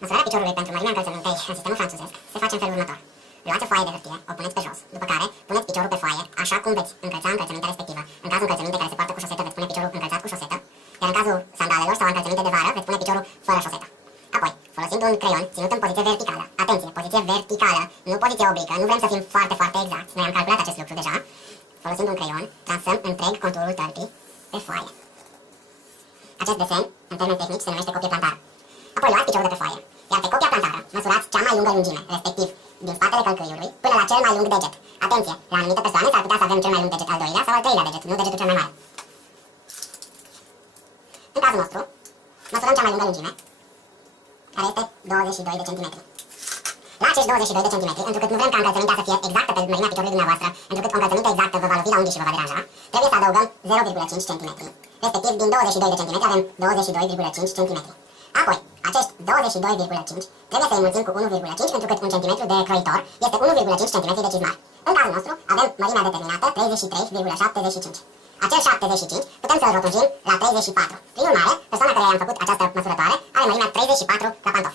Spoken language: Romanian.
Măsurarea piciorului pentru mărimea încălțămintei în sistemul franțuzesc se face în felul următor. Luați o foaie de hârtie, o puneți pe jos, după care puneți piciorul pe foaie, așa cum veți încălța încălțămintea respectivă. În cazul încălțămintei care se poartă cu șosetă, veți pune piciorul încălțat cu șosetă, iar în cazul sandalelor sau încălțăminte de vară, veți pune piciorul fără șosetă. Apoi, folosind un creion ținut în poziție verticală, atenție, poziție verticală, nu poziție oblică, nu vrem să fim foarte, foarte exacti, noi am calculat acest lucru deja, folosind un creion, trasăm întreg conturul tălpii pe foaie. Acest desen, în termeni tehnici, se numește copie plantară. Apoi luați piciorul de pe foaie, iar pe copia plantară măsurați cea mai lungă lungime, respectiv din spatele călcâiului până la cel mai lung deget. Atenție, la anumite persoane s-ar putea să avem cel mai lung deget al doilea sau al treilea deget, nu degetul cel mai mare. În cazul nostru, măsurăm cea mai lungă lungime, care este 22 de centimetri. La acești 22 de centimetri, întrucât nu vrem ca încălțămintea să fie exactă pe mărimea piciorului dumneavoastră, întrucât o încălțăminte exactă vă va lovi la unghi și vă va deranja, trebuie să adăugăm 0,5 cm. Respectiv, din 22 de centimetri avem 22,5 cm. Apoi, acești 22,5 trebuie să îi mulțim cu 1,5, întrucât un centimetru de croitor este 1,5 cm de cizmar. În cazul nostru, avem mărimea determinată 33,75. Acel 75 putem să-l rotunjim la 34. Prin urmare, persoana care i-am făcut această măsurătoare are mărimea 34 la pantof.